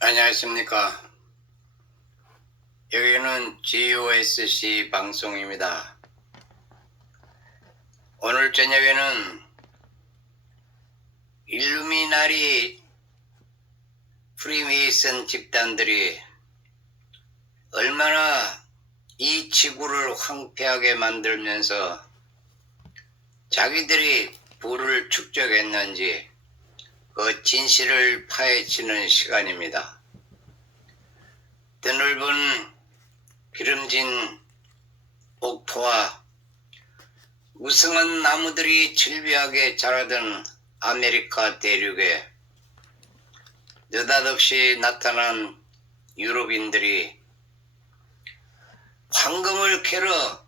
안녕하십니까. 여기는 GOSC 방송입니다. 오늘 저녁에는 일루미나리 프리메이슨 집단들이 얼마나 이 지구를 황폐하게 만들면서 자기들이 부를 축적했는지 그 진실을 파헤치는 시간입니다. 드넓은 기름진 옥토와 무성한 나무들이 즐비하게 자라던 아메리카 대륙에 느닷없이 나타난 유럽인들이 황금을 캐러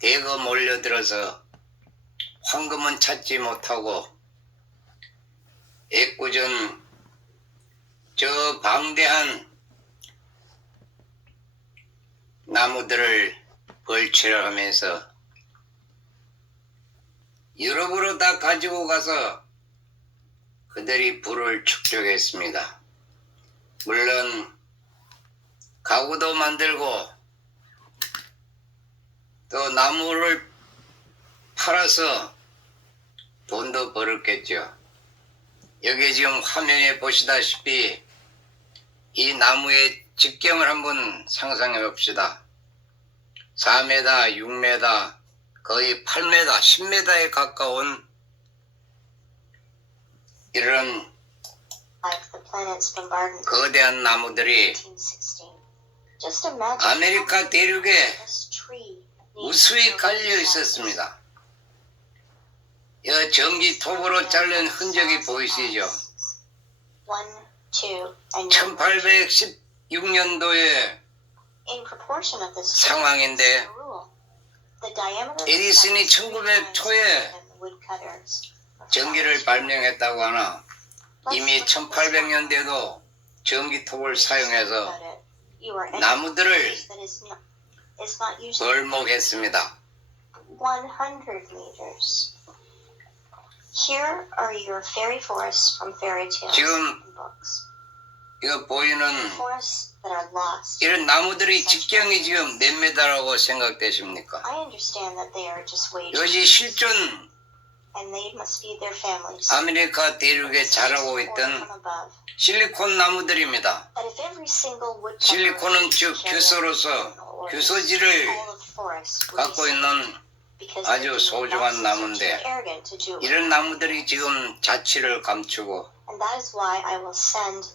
대거 몰려들어서 황금은 찾지 못하고 애꿎은 저 방대한 나무들을 벌채를 하면서 유럽으로 다 가지고 가서 그들이 불을 축적했습니다. 물론 가구도 만들고 또 나무를 팔아서 돈도 벌었겠죠. 여기 지금 화면에 보시다시피 이 나무의 직경을 한번 상상해 봅시다. 4m, 6m, 거의 8m, 10m에 가까운 이런 거대한 나무들이 아메리카 대륙에 무수히 깔려 있었습니다. 이 전기톱으로 자른 흔적이 보이시죠? 1816년도의 상황인데 에디슨이 1900 초에 전기를 발명했다고 하나 이미 1800년대도 전기톱을 사용해서 나무들을 벌목했습니다. 지금 이거 보이는 이런 나무들이 직경이 지금 몇 메다라고 생각되십니까? 이것이 실존 아메리카 대륙에 자라고 있던 실리콘 나무들입니다. 실리콘은 즉 규소로서 규소지를 갖고 있는 아주 소중한 나무인데 이런 나무들이 지금 자취를 감추고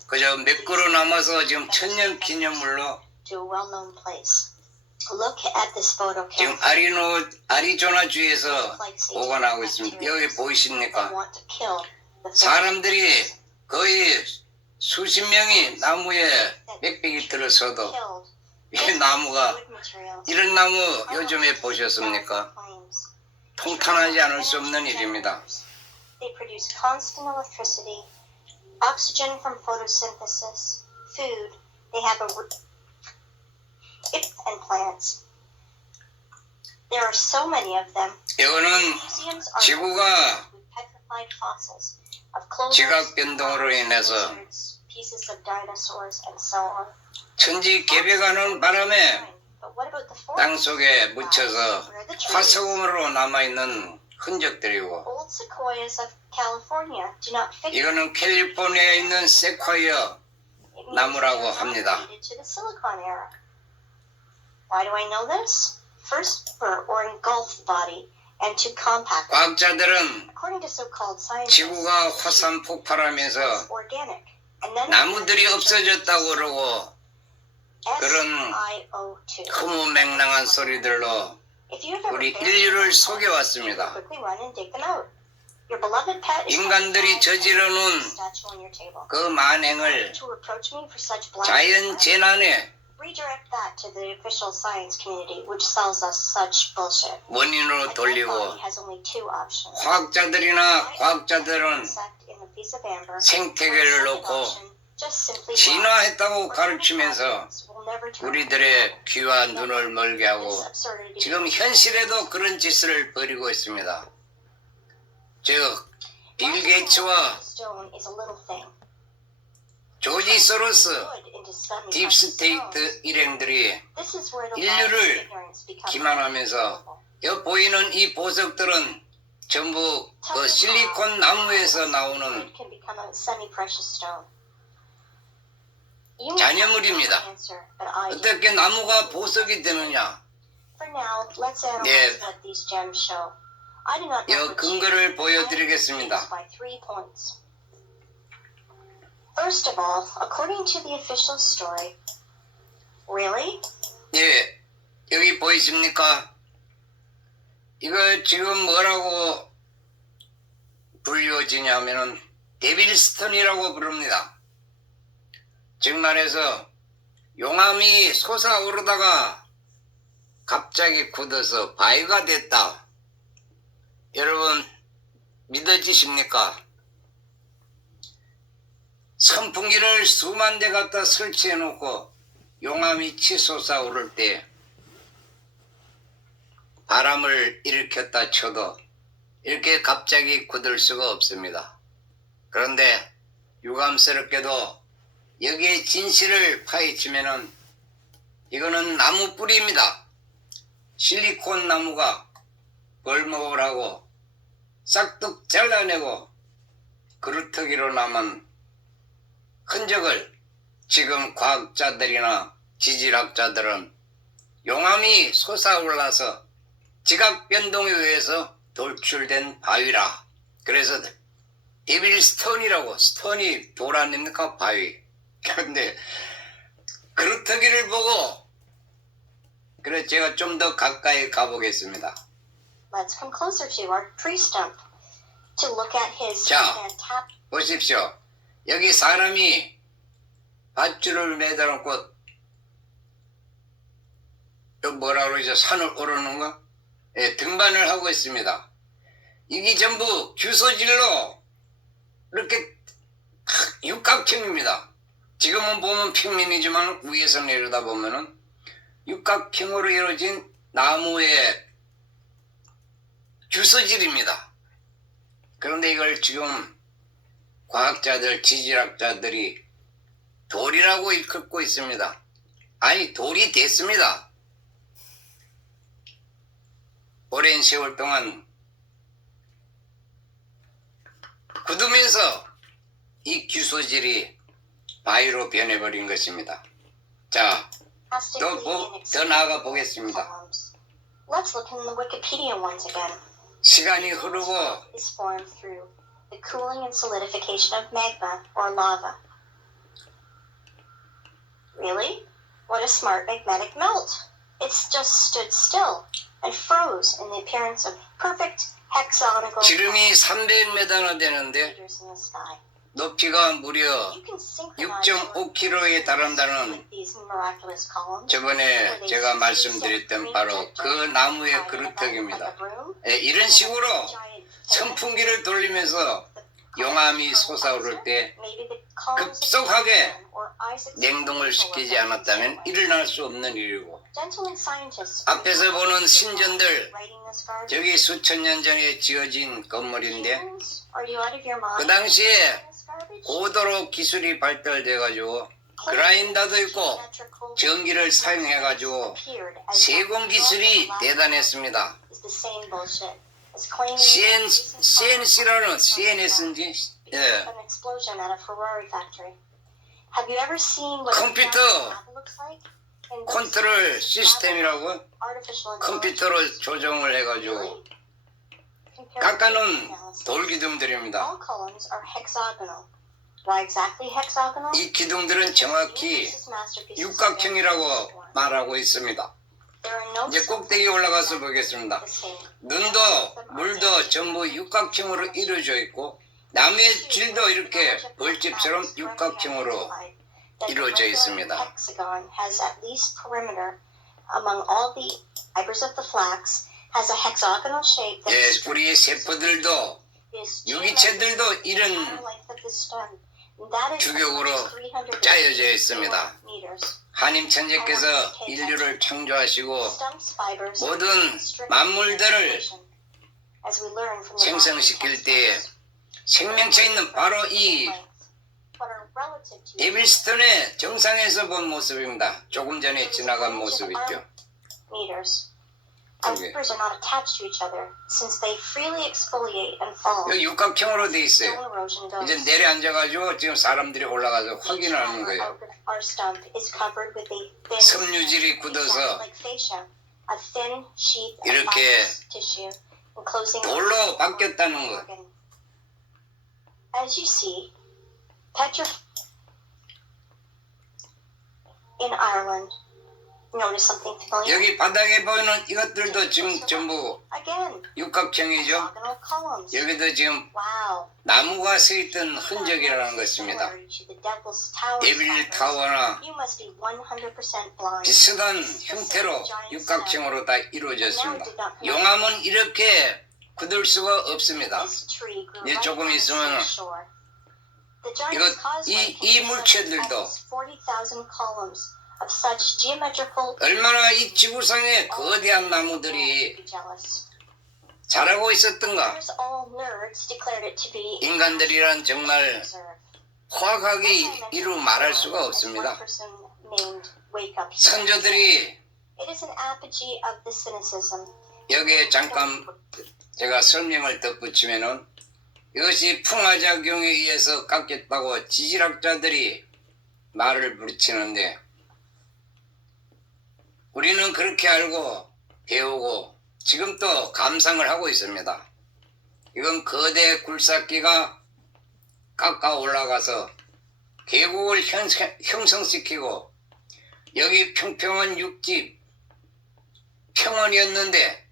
그저 몇 그루 남아서 지금 천년 기념물로 지금 아리조나주에서 보관하고 있습니다. 여기 보이십니까? 사람들이 거의 수십 명이 나무에 맥백이 들어서도 이 나무가 이런 나무 요즘에 보셨습니까? 통탄하지 않을 수 없는 일입니다. Oxygen from photosynthesis, food, they have and plants. There are so many of them. 이거는 지구가 지각 변동으로 인해서 천지 개벽하는 바람에 땅 속에 묻혀서 화석으로 남아있는 흔적들이고 이거는 캘리포니아에 있는 세콰이어 나무라고 합니다. 과학자들은 지구가 화산 폭발하면서 나무들이 없어졌다고 그러고 그런 허무맹랑한 소리들로 우리 인류를 속여왔습니다. 인간들이 저지르는 그 만행을 자연재난에 원인으로 돌리고 과학자들은 생태계를 놓고 진화했다고 가르치면서 우리들의 귀와 눈을 멀게 하고 지금 현실에도 그런 짓을 벌이고 있습니다. 즉 빌 게이츠와 조지 소로스, 딥스테이트 일행들이 인류를 기만하면서 여기 보이는 이 보석들은 전부 그 실리콘 나무에서 나오는 잔여물입니다. 어떻게 나무가 보석이 되느냐? 네, 이 근거를 보여드리겠습니다. First of all, according to the official story, really? 예, 여기 보이십니까? 이거 지금 뭐라고 불리워지냐면은 데빌스톤이라고 부릅니다. 즉 말해서 용암이 솟아오르다가 갑자기 굳어서 바위가 됐다. 여러분 믿어지십니까? 선풍기를 수만 대 갖다 설치해 놓고 용암이 치솟아 오를 때 바람을 일으켰다 쳐도 이렇게 갑자기 굳을 수가 없습니다. 그런데 유감스럽게도 여기에 진실을 파헤치면은 이거는 나무 뿌리입니다. 실리콘 나무가 벌목을 하고 싹둑 잘라내고 그루터기로 남은 흔적을 지금 과학자들이나 지질학자들은 용암이 솟아올라서 지각변동에 의해서 돌출된 바위라. 그래서 데빌스톤이라고, 스톤이 돌 아닙니까? 바위. 그런데 그루터기를 보고 그래 제가 좀 더 가까이 가보겠습니다. Let's come closer to our tree stump to look at his 자, 보십시오. 여기 사람이 밧줄을 매달아놓고 뭐라 그러죠? 산을 오르는 거? 예, 등반을 하고 있습니다. 이게 전부 규소질로 이렇게 육각형입니다. 지금은 보면 평면이지만 위에서 내려다 보면은 육각형으로 이루어진 나무의 규소질입니다. 그런데 이걸 지금 과학자들, 지질학자들이 돌이라고 일컫고 있습니다. 아니, 돌이 됐습니다. 오랜 세월 동안 굳으면서 이 규소질이 바위로 변해버린 것입니다. 자, 더 나아가 보겠습니다. Let's look in the Wikipedia once again. 시간이 흐르고 Is formed through the cooling and solidification of magma or lava. Really? What a smart magnetic melt! It's just stood still and froze in the appearance of perfect hexagonal 지름이 300m나 되는데 meters in the sky. 높이가 무려 You can synchronize 6.5km에 달한다는 with these miraculous columns. 저번에 제가 말씀드렸던 바로 그 나무의 그루터기입니다. 예, 이런 식으로 선풍기를 돌리면서 용암이 솟아오를 때 급속하게 냉동을 시키지 않았다면 일어날 수 없는 일이고, 앞에서 보는 신전들, 저기 수천 년 전에 지어진 건물인데 그 당시에 고도로 기술이 발달돼가지고 그라인더도 있고 전기를 사용해가지고 세공 기술이 대단했습니다. CNC라는 CNS인지 컴퓨터 컨트롤 시스템이라고 컴퓨터로 조정을 해가지고 깎아놓은 돌기둥들입니다. 이 기둥들은 정확히 육각형이라고 말하고 있습니다. 이제 꼭대기 올라가서 보겠습니다. 눈도 물도 전부 육각형으로 이루어져 있고 나무의 질도 이렇게 벌집처럼 육각형으로 이루어져 있습니다. 예, 우리 세포들도 유기체들도 이런 규격으로 짜여져 있습니다. 하나님 천재께서 인류를 창조하시고 모든 만물들을 생성시킬 때 생명체 있는 바로 이 relative to 에빌스턴의 정상에서 본 모습입니다. 조금 전에 지나간 모습 있죠. meters. Okay. Fibers are not attached to each other since they freely exfoliate and fall. 여기 육각형으로 돼 있어요. Stone erosion goes. 이제 내려앉아가지고 지금 사람들이 올라가서 Each 확인하는 fiber 거예요. of our stump is covered with a thin, 섬유질이 굳어서 like fascia, a thin sheath of 이렇게 fibrous tissue enclosing 돌로 바뀌었다는 거. organ. As you see, in Ireland, notice something familiar? 여기 바닥에 보이는 이것들도 지금 전부 Again, 육각형이죠. octagonal columns. 여기도 지금 Wow. 나무가 서 있던 흔적이라는 것입니다. 에빌 타워나 You must be 100% blind. 비슷한 형태로 육각형으로 다 이루어졌습니다. 용암은 이렇게 굳을 수가 없습니다. This tree grew 이제 right 조금 on the 있으면 seashore. The giant 이거 causeway 이 consists of 물체들도 almost 40,000 columns of such geometrical. 얼마나 이 지구상에 거대한 나무들이 Be jealous. 자라고 있었던가. Here's all nerds declared it to be. 인간들이란 정말 Reserve. 화학이 이루 말할 수가 없습니다. 선조들이 It is an apogee of the cynicism. 여기에 잠깐 제가 설명을 덧붙이면은 이것이 풍화작용에 의해서 깎였다고 지질학자들이 말을 붙이는데 우리는 그렇게 알고 배우고 지금 또 감상을 하고 있습니다. 이건 거대 굴삭기가 깎아 올라가서 계곡을 형성시키고 여기 평평한 육지 평원이었는데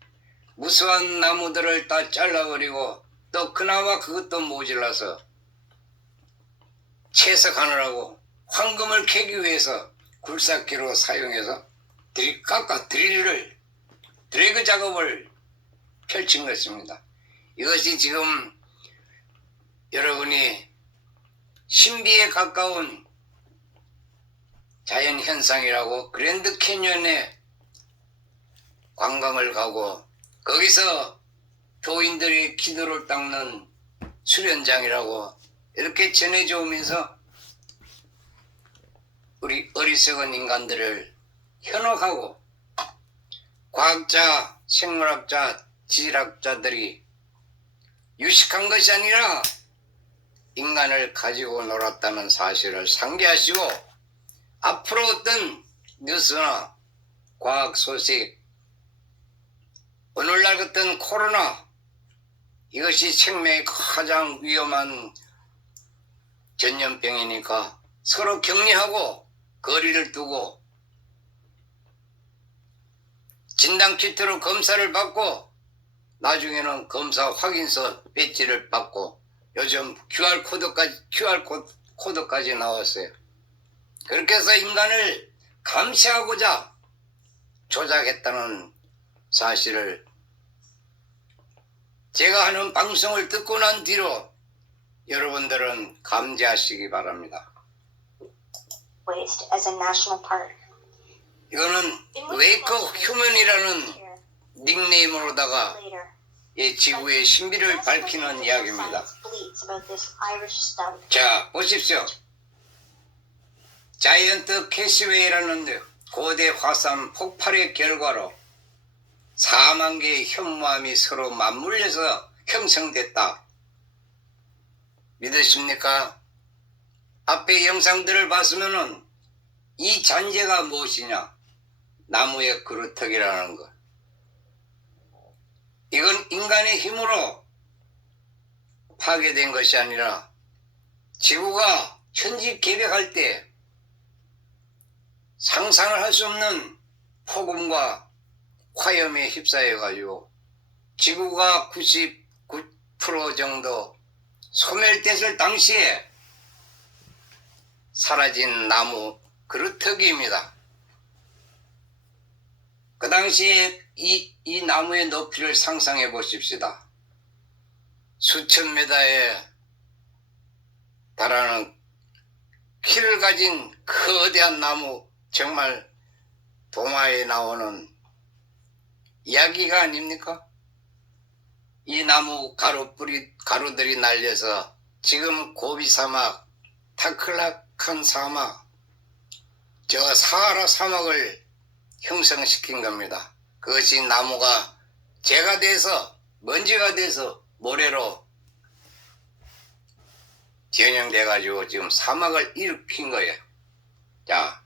무수한 나무들을 다 잘라버리고 또 그나마 그것도 모질라서 채석하느라고 황금을 캐기 위해서 굴삭기로 사용해서 드래그 작업을 펼친 것입니다. 이것이 지금 여러분이 신비에 가까운 자연현상이라고 그랜드 캐년에 관광을 가고 거기서 교인들이 기도를 닦는 수련장이라고 이렇게 전해져 오면서 우리 어리석은 인간들을 현혹하고 과학자, 생물학자, 지질학자들이 유식한 것이 아니라 인간을 가지고 놀았다는 사실을 상기하시고 앞으로 어떤 뉴스나 과학 소식 오늘날 같은 코로나 이것이 생명에 가장 위험한 전염병이니까 서로 격리하고 거리를 두고 진단키트로 검사를 받고 나중에는 검사 확인서 배지를 받고 요즘 QR코드까지 나왔어요. 그렇게 해서 인간을 감시하고자 조작했다는 사실을 제가 하는 방송을 듣고 난 뒤로 여러분들은 감지하시기 바랍니다. Waste as a national park. 이거는 웨이크 휴먼이라는 닉네임으로다가 Later, 이 지구의 신비를 밝히는 이야기입니다. bleats about this Irish stump. 자, 보십시오. 자이언트 캐시웨이라는 고대 화산 폭발의 결과로 4만 개의 현무암이 서로 맞물려서 형성됐다. 믿으십니까? 앞에 영상들을 봤으면은 이 잔재가 무엇이냐? 나무의 그루터기라는 것. 이건 인간의 힘으로 파괴된 것이 아니라 지구가 천지개벽할 때 상상을 할 수 없는 폭음과 화염에 휩싸여가지고 지구가 99% 정도 소멸됐을 당시에 사라진 나무 그루터기입니다. 그 당시에 이 나무의 높이를 상상해 보십시다. 수천 미터에 달하는 키를 가진 거대한 나무, 정말 동화에 나오는 이야기가 아닙니까? 이 나무 가루들이 날려서 지금 고비 사막 타클락한 사막, 저 사하라 사막을 형성시킨 겁니다. 그것이 나무가 재가 돼서 먼지가 돼서 모래로 변형돼 가지고 지금 사막을 일으킨 거예요. 자,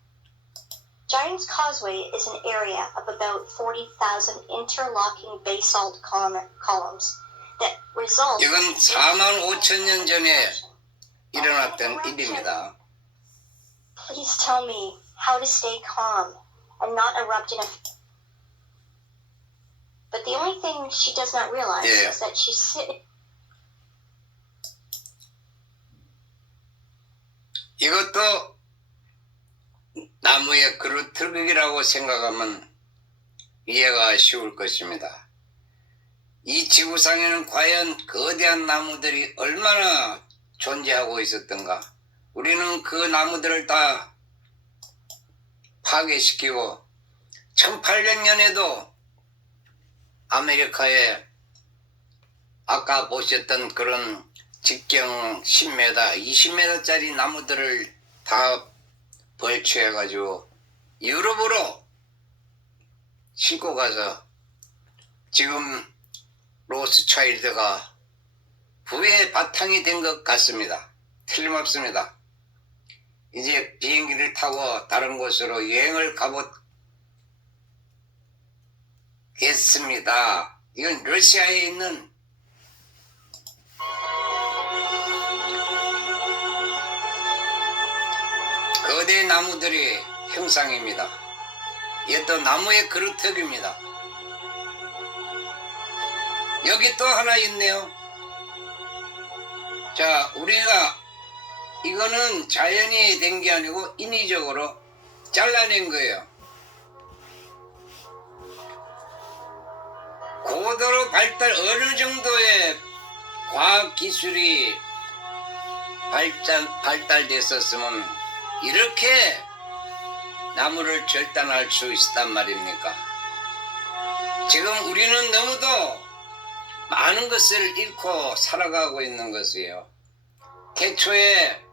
Giant's Causeway is an area of about 40,000 interlocking basalt columns that result 이건 45,000년 전에 일어났던 일입니다. Please tell me how to stay calm and not erupt in a... But the only thing she does not realize Yeah. is that she's sitting... 이것도 나무의 그루트기라고 생각하면 이해가 쉬울 것입니다. 이 지구상에는 과연 거대한 나무들이 얼마나 존재하고 있었던가. 우리는 그 나무들을 다 파괴시키고 1800년에도 아메리카에 아까 보셨던 그런 직경 10m, 20m짜리 나무들을 다 벌초해가지고 유럽으로 싣고 가서 지금 로스차일드가 부의 바탕이 된 것 같습니다. 틀림없습니다. 이제 비행기를 타고 다른 곳으로 여행을 가보겠습니다. 이건 러시아에 있는 거대 나무들의 형상입니다. 이것도 나무의 그루터기입니다. 여기 또 하나 있네요. 자, 우리가 이거는 자연이 된 게 아니고 인위적으로 잘라낸 거예요. 고도로 어느 정도의 과학기술이 발달됐었으면 이렇게 나무를 절단할 수 있단 말입니까? 지금 우리는 너무도 많은 것을 잃고 살아가고 있는 것이에요. 태초에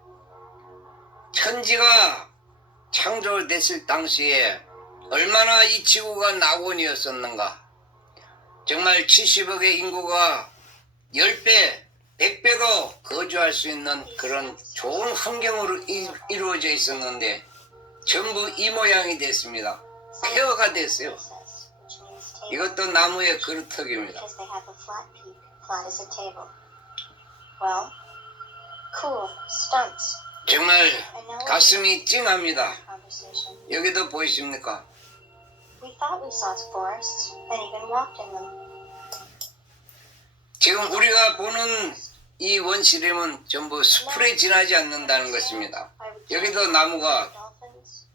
천지가 창조됐을 당시에 얼마나 이 지구가 낙원이었었는가. 정말 70억의 인구가 10배, 100배도 거주할 수 있는 그런 좋은 환경으로 이루어져 있었는데 전부 이 모양이 됐습니다. 폐허가 됐어요. 이것도 나무의 그루터기입니다. Because they have a flat peak, flat as a table. Well, cool, stumps. 정말 And now 가슴이 찡합니다. conversation. 여기도 보이십니까? We thought we saw forests and even walked in them. 지금 우리가 보는 이 원시림은 전부 수풀에 지나지 않는다는 것입니다. 여기도 나무가 Dolphins.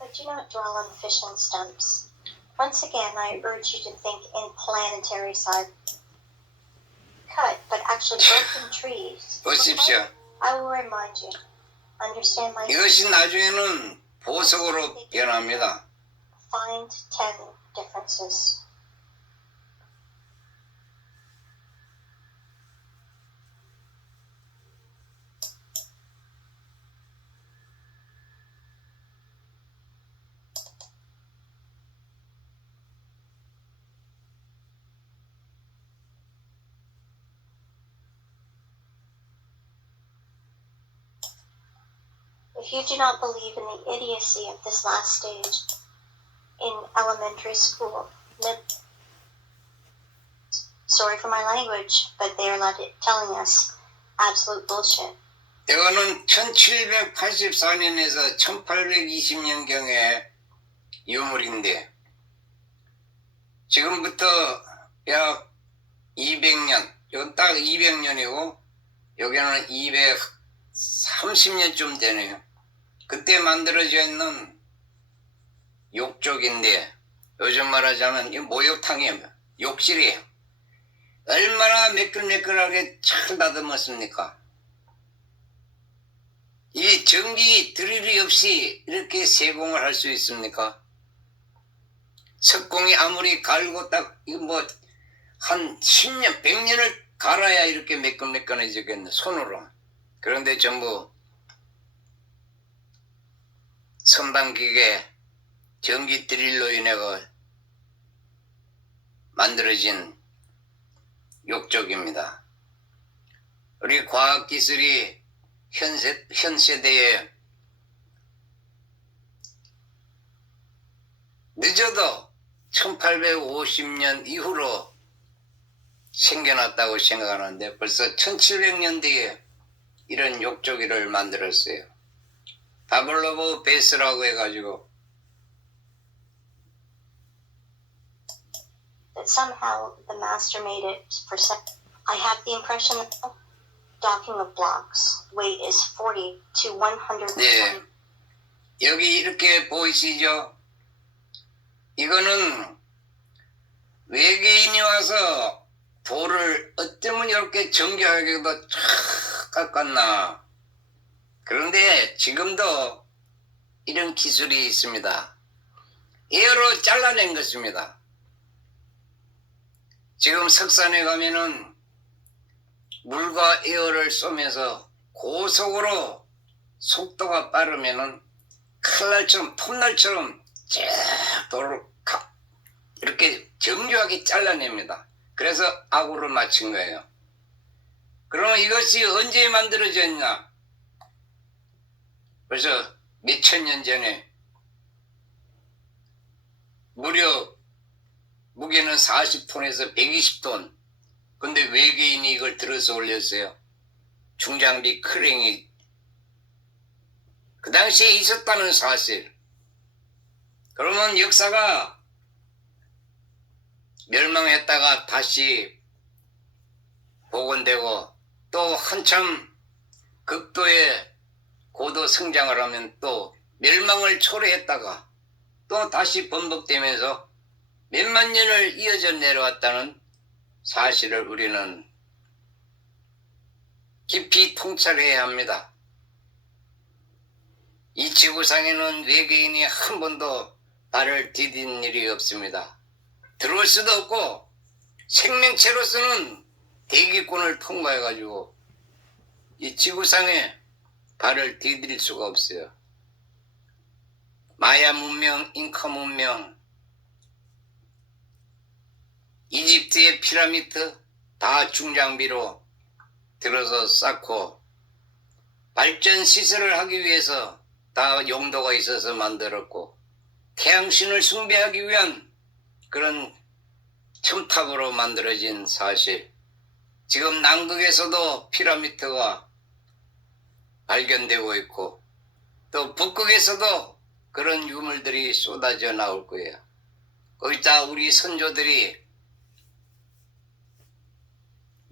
But do not dwell on fish and stumps. Once again, I urge you to think in planetary size. Cut, but actually broken trees. 보십시오. I will remind you. Understand my 이것이 나중에는 보석으로 변합니다. find 10 differences. If you do not believe in the idiocy of this last stage in elementary school, sorry for my language, but they are telling us absolute bullshit. 이거는 1784년에서 1820년경의 유물인데 지금부터 약 200년, 이건 딱 200년이고 여기는 230년쯤 되네요. 그때 만들어져 있는 욕조인데 요즘 말하자면 이 목욕탕이에요. 욕실이에요. 얼마나 매끌매끌하게 잘 다듬었습니까? 이 전기 드릴이 없이 이렇게 세공을 할 수 있습니까? 석공이 아무리 갈고 딱 이거 뭐 한 10년, 100년을 갈아야 이렇게 매끈매끈해지겠네, 손으로. 그런데 전부 선반기계 전기 드릴로 인해 만들어진 욕조기입니다. 우리 과학기술이 현 세대에 늦어도 1850년 이후로 생겨났다고 생각하는데 벌써 1700년대에 이런 욕조기를 만들었어요. 바블로브 베이스라고 해가지고 That somehow the master made it for I have the impression that docking of blocks weight is 40 to 120. 네, 여기 이렇게 보이시죠? 이거는 외계인이 와서 돌을 어쩌면 이렇게 정교하게도 쫙 깎았나. 그런데 지금도 이런 기술이 있습니다. 에어로 잘라낸 것입니다. 지금 석산에 가면은 물과 에어를 쏘면서 고속으로 속도가 빠르면은 칼날처럼 톱날처럼 쫙 돌을 이렇게 정교하게 잘라냅니다. 그래서 아구를 맞춘 거예요. 그러면 이것이 언제 만들어졌냐? 벌써 몇천 년 전에 무려 무게는 40톤에서 120톤. 근데 외계인이 이걸 들어서 올렸어요. 중장비 크레인이 그 당시에 있었다는 사실. 그러면 역사가 멸망했다가 다시 복원되고 또 한참 극도의 고도 성장을 하면 또 멸망을 초래했다가 또 다시 번복되면서 몇만 년을 이어져 내려왔다는 사실을 우리는 깊이 통찰해야 합니다. 이 지구상에는 외계인이 한 번도 발을 디딘 일이 없습니다. 들어올 수도 없고 생명체로서는 대기권을 통과해가지고 이 지구상에 발을 디딜 수가 없어요. 마야 문명, 잉카 문명, 이집트의 피라미드 다 중장비로 들어서 쌓고 발전 시설을 하기 위해서 다 용도가 있어서 만들었고 태양신을 숭배하기 위한 그런 첨탑으로 만들어진 사실. 지금 남극에서도 피라미드가 발견되고 있고 또 북극에서도 그런 유물들이 쏟아져 나올 거예요. 거기다 우리 선조들이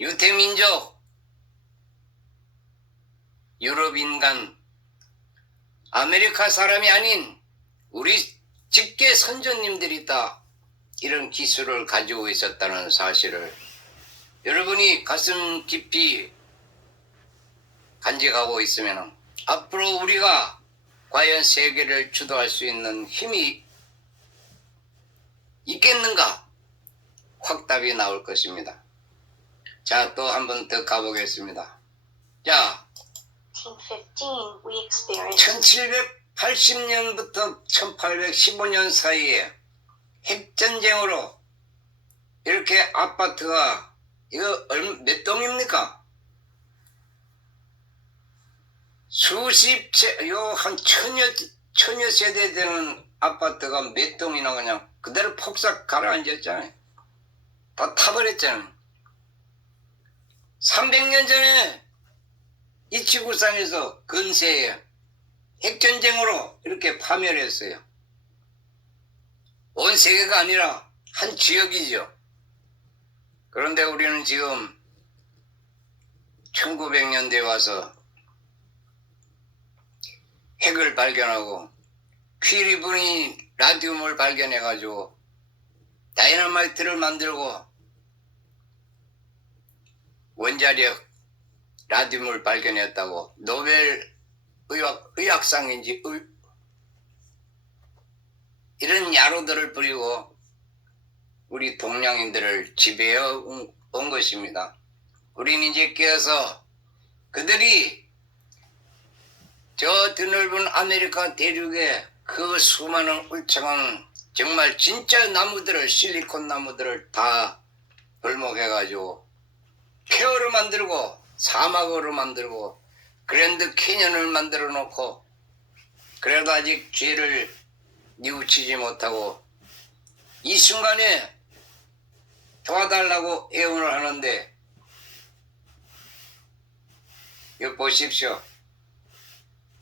유태민족, 유럽 인간, 아메리카 사람이 아닌 우리 직계 선조님들이 다 이런 기술을 가지고 있었다는 사실을 여러분이 가슴 깊이 간직하고 있으면 앞으로 우리가 과연 세계를 주도할 수 있는 힘이 있겠는가? 확답이 나올 것입니다. 자, 또 한 번 더 가보겠습니다. 자, 1915, we experienced 1780년부터 1815년 사이에 핵전쟁으로 이렇게 아파트가 이거 몇 동입니까? 수십 채, 한 천여 세대 되는 아파트가 몇 동이나 그냥 그대로 폭삭 가라앉았잖아요. 다 타버렸잖아요. 300년 전에 이 지구상에서 근세에 핵전쟁으로 이렇게 파멸했어요. 온 세계가 아니라 한 지역이죠. 그런데 우리는 지금 1900년대에 와서 핵을 발견하고 퀴리분이 라디움을 발견해가지고 다이너마이트를 만들고 원자력 라디움을 발견했다고 노벨 의학상인지 이런 야로들을 부리고 우리 동양인들을 지배해 온 것입니다. 우리는 이제 깨어서 그들이 저 드넓은 아메리카 대륙에 그 수많은 울창한 정말 진짜 나무들을, 실리콘 나무들을 다 벌목해가지고 폐허로 만들고 사막으로 만들고 그랜드 캐년을 만들어 놓고, 그래도 아직 죄를 뉘우치지 못하고 이 순간에 도와달라고 애원을 하는데, 이거 보십시오.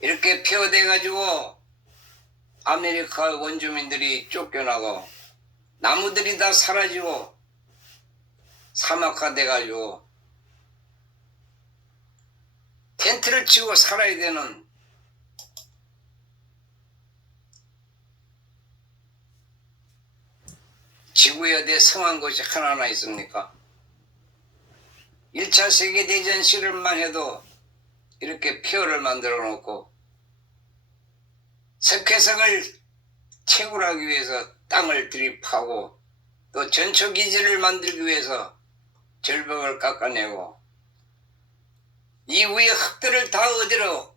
이렇게 폐허돼가지고 아메리카 원주민들이 쫓겨나고 나무들이 다 사라지고 사막화돼가지고 텐트를 치고 살아야 되는, 지구에 대해 성한 곳이 하나나 있습니까? 1차 세계대전 시절만 해도 이렇게 폐허를 만들어 놓고 석회석을 채굴하기 위해서 땅을 들이파고, 또 전초기지를 만들기 위해서 절벽을 깎아내고, 이후에 흙들을 다 어디로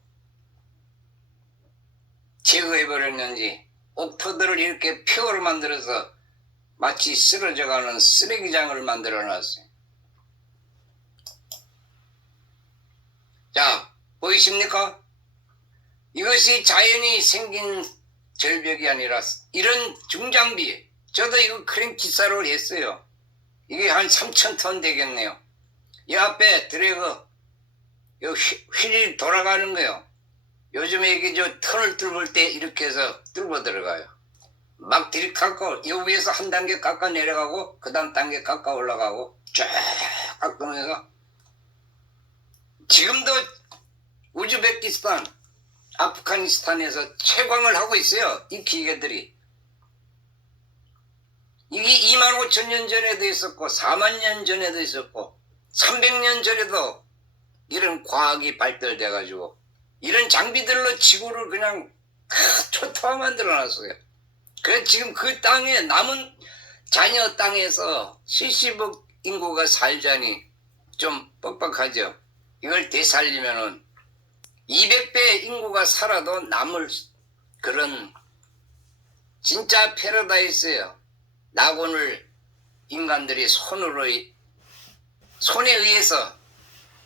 제거해버렸는지 옥토들을 이렇게 폐허로 만들어서 마치 쓰러져가는 쓰레기장을 만들어 놨어요. 자, 보이십니까? 이것이 자연이 생긴 절벽이 아니라 이런 중장비, 저도 이거 크레인 기사로 했어요. 이게 한 3,000톤 되겠네요. 이 앞에 드래그, 요 휠이 돌아가는 거요. 요즘에 이게 저 턴을 뚫을 때 이렇게 해서 뚫어 들어가요. 막 들이깎고, 이 위에서 한 단계 깎아 내려가고, 그 다음 단계 깎아 올라가고, 쫙 깎으면서, 지금도 우즈베키스탄, 아프가니스탄에서 채광을 하고 있어요. 이 기계들이. 이게 25,000년 전에도 있었고 40,000년 전에도 있었고 300년 전에도 이런 과학이 발달돼가지고 이런 장비들로 지구를 그냥 초토화 만들어놨어요. 그래서 지금 그 땅에 남은 자녀 땅에서 70억 인구가 살자니 좀 뻑뻑하죠. 이걸 되살리면은 200배 인구가 살아도 남을 그런 진짜 패러다이스예요. 낙원을 인간들이 손에 의해서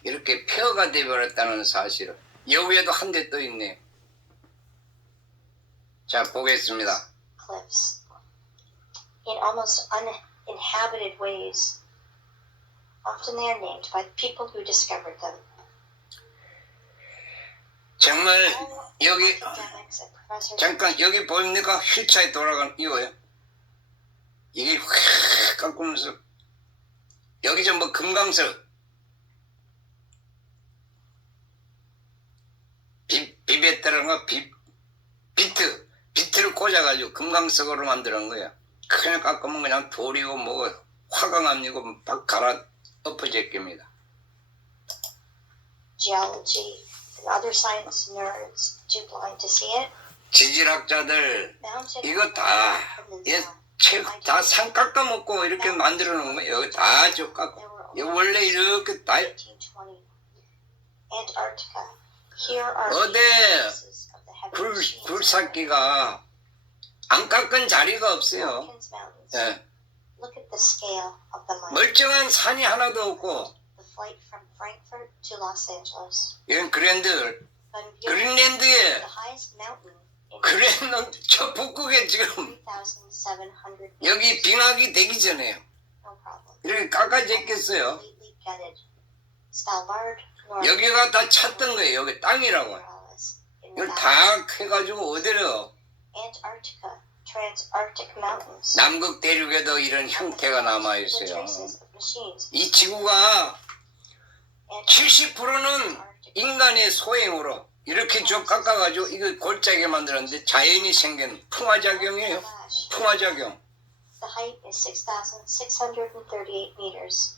이렇게 폐허가 되어버렸다는 사실을. 여기에도 한 대 또 있네요. 자, 보겠습니다. Cliffs. In almost uninhabited ways. Often they are named by the people who discovered them. 정말 여기 Academics and professors 잠깐 여기 보입니까? 휠차에 돌아가는 이거예요. 이게 확 깎으면서 여기 전부 금강석 비베트라는가 비트를 꽂아가지고 금강석으로 만드는 거야. 그냥 깎으면 그냥 돌이고 뭐 화강암이고 막 갈아 엎어질 겁니다. geology and other science nerds too blind to see it. 지질학자들 Mounted 이거 다 from the sun. 다 산 깎아먹고 이렇게 만들어 놓은 거예요. 여기 다 쭉 깎고. 이거 원래 이렇게 다 1820. Antarctica. Here are 어디 pieces of the heavy machines. 굴삭기가 안 깎은 자리가 없어요. Hawkins Mountains. 예. Look at the scale of the mine. 멀쩡한 산이 하나도 없고, The flight from Frankfurt to Los Angeles. 이건 그랜드, Van Buren, 그린랜드에, the highest mountain in 그랜드, 저 북극에 지금 3,700 여기 빙하기 되기 전에요. No problem. 이렇게 깎아져 있겠어요. Completely gutted. Svalbard, North 여기가 다 찼던 거예요. 여기 땅이라고. Australis, in 이걸 Nevada. 다 해가지고 어디로 Antarctica, Transantarctic Mountains. 남극 대륙에도 이런 형태가 남아 The 있어요. traces of machines. 이 지구가 Antarctica, 70%는 인간의 소행으로 이렇게 쭉 깎아가지고 이거 골짜기 만들었는데 자연이 생긴 풍화작용이에요. Flash. 풍화작용. The height is 6,638 meters.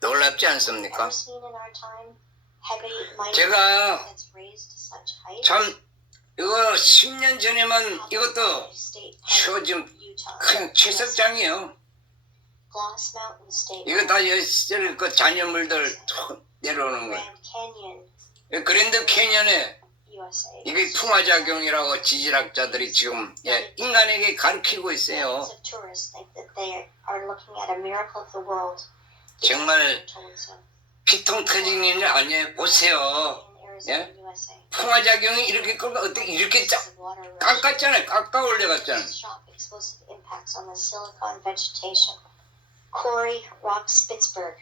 놀랍지 않습니까? Ever seen in our time heavy mining 제가 that's raised to such height? 참 이거 10년 전에만 이것도 State 쇼 Park, 지금 Utah. 큰 채석장이에요. Glass Mountain State 이거 다 여기 그 잔여물들 툭 내려오는 거예요. Grand Canyon, 그랜드 캐년에 USA. 이게 풍화작용이라고 지질학자들이 지금 인간에게 가르치고 Millions 있어요. of tourists think that they are looking at a miracle of the world. 정말 They're told so. 피통 터진 일 아니에요. 보세요. In Arizona, USA. 풍화작용이 이렇게 끌고 어떻게 이렇게 Massive water rush. 깎았잖아요. 깎아 올려갔잖아요. Shock explosive impacts on the silicon vegetation. Corey Rock Spitzberg.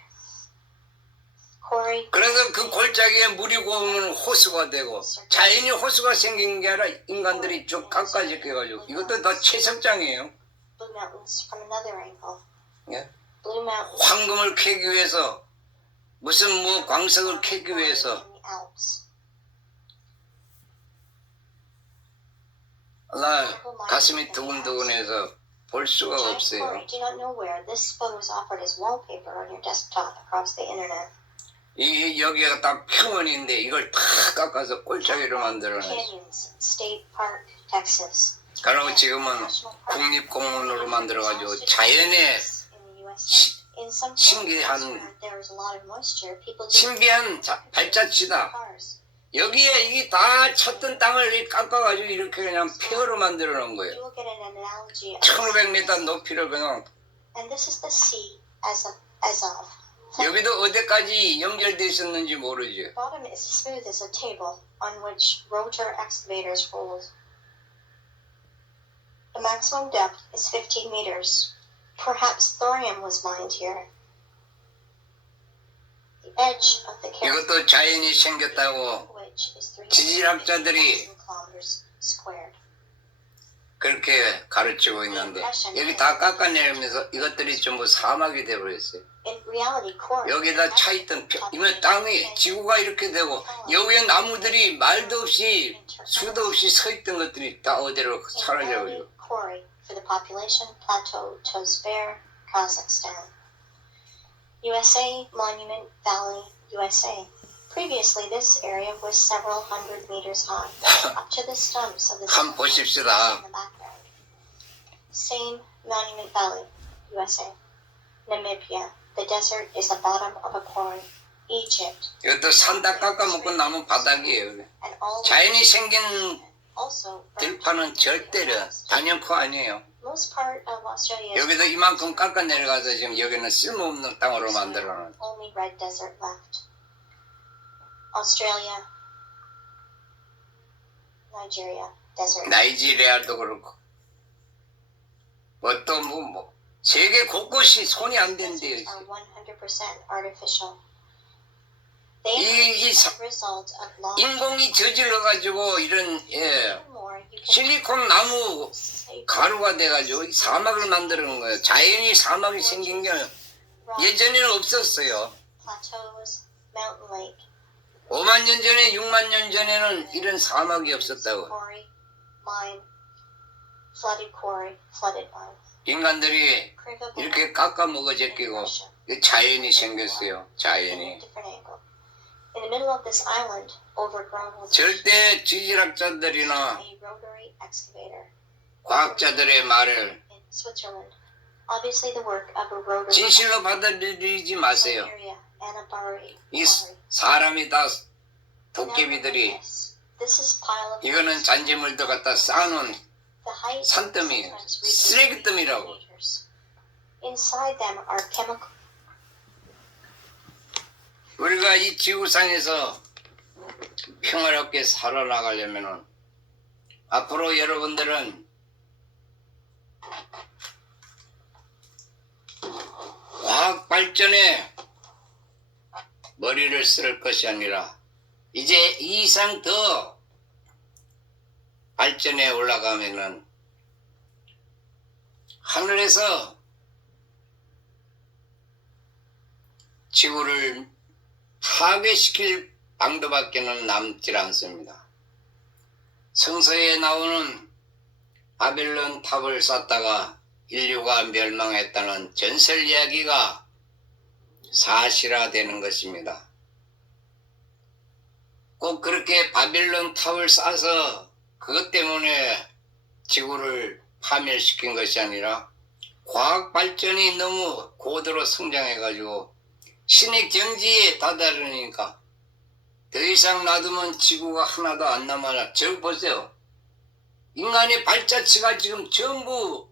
Corey. 그래서 그 골짜기에 물이 고으면 호수가 되고 자연이 호수가 생긴 게 아니라 인간들이 쭉 깎아제껴가지고 이것도 다 채석장이에요. Blue Mountains from another angle. 예? Blue Mountains. 황금을 캐기 위해서 무슨 뭐 광석을 캐기 위해서 In the Alps. 나 가슴이 두근두근해서 볼 수가 Giant 없어요. quarry. Do not know where. This photo is offered as wallpaper on your desktop across the internet. 이 여기가 딱 평원인데 이걸 다 깎아서 골짜기로 만들어놨어. Canyons, State Park, Texas. 그리고 지금은 National Park. 국립공원으로 만들어가지고 자연의 In the USA. In some 신기한- places where there is a lot of moisture, people do 신비한 발자취다. cars. 여기에 이게 다 쳤던 땅을 깎아가지고 이렇게 그냥 폐허로 만들어 놓은 You 거예요. will get an analogy of 1500m 높이를 그냥 and this is the sea as of. 여기도 어디까지 연결돼 있었는지 모르죠. The bottom is smooth as a table on which rotor excavators rolled. The maximum depth is 15 meters. Perhaps thorium was mined here. The edge of the 이것도 자연이 생겼다고 which is 3,000 지질학자들이 kilometers squared. 그렇게 가르치고 있는데 여기 다 깎아내리면서 이것들이 전부 사막이 돼버렸어요. In reality, core 여기다 차있던 이면 땅이 지구가 이렇게 되고 여기에 나무들이 말도 없이 수도 없이 서있던 것들이 다 어디로 사라져버려. Quarry for the population plateau Tozber, Kazakhstan. USA Monument Valley, USA. Previously, this area was several hundred meters high, up to the stumps of the 한번 보십시다. in the background. Same Monument Valley, USA. Namibia. The desert is the bottom of a quarry. Egypt. 이것도 산 다 깎아먹고 남은 바닥이에요. And all 자연이 생긴 also 들판은 절대로 단연코 아니에요. most part of Australia is 여기도 이만큼 깎아 내려가서 지금 여기는 쓸모없는 땅으로 만들어놨. only red desert left. Australia, Nigeria, desert. 나이지리아도 그렇고 뭐 또 뭐 세계 곳곳이 손이 안 된대요. Deserts are 100% artificial. 이 They are 사- a result of long. 인공이 저질러 가지고 이런 Furthermore, you can 실리콘 나무 save 가루가 돼가지고 사막을 만드는 거예요. 자연이 사막이 생긴 게 rock 예전에는 없었어요. plateaus, mountain lake. 5만 년 전에 6만 년 전에는 이런 사막이 없었다고. Quarry, mine, flooded quarry, flooded mine. 인간들이 Kriva 이렇게 깎아 먹어 제끼고 Russia. 자연이 생겼어요. In a 자연이. different angle. In the middle of this island, overgrown with 절대 지질학자들이나 a rotary excavator 과학자들의 말을 in Switzerland. Obviously, the work of a rotary 진실로 받아들이지 마세요. Siberia, Anabari 이 quarry. 사람이 다 Now 도깨비들이 look at this. This is pile of 이거는 잔재물도 갖다 쌓아놓은 the height 산더미예요. sometimes reaches 쓰레기더미라고. 50 meters. Inside them are chemical 우리가 이 지구상에서 평화롭게 살아나가려면은 앞으로 여러분들은 과학 발전에 머리를 쓸 것이 아니라 이제 이 이상 더 발전에 올라가면은 하늘에서 지구를 파괴시킬 방도밖에는 남질 않습니다. 성서에 나오는 바벨론 탑을 쌓다가 인류가 멸망했다는 전설 이야기가 사실화되는 것입니다. 꼭 그렇게 바벨론 탑을 쌓아서 그것 때문에 지구를 파멸시킨 것이 아니라 과학 발전이 너무 고도로 성장해가지고 신의 경지에 다다르니까 더 이상 놔두면 지구가 하나도 안 남아나. 저 보세요. 인간의 발자취가 지금 전부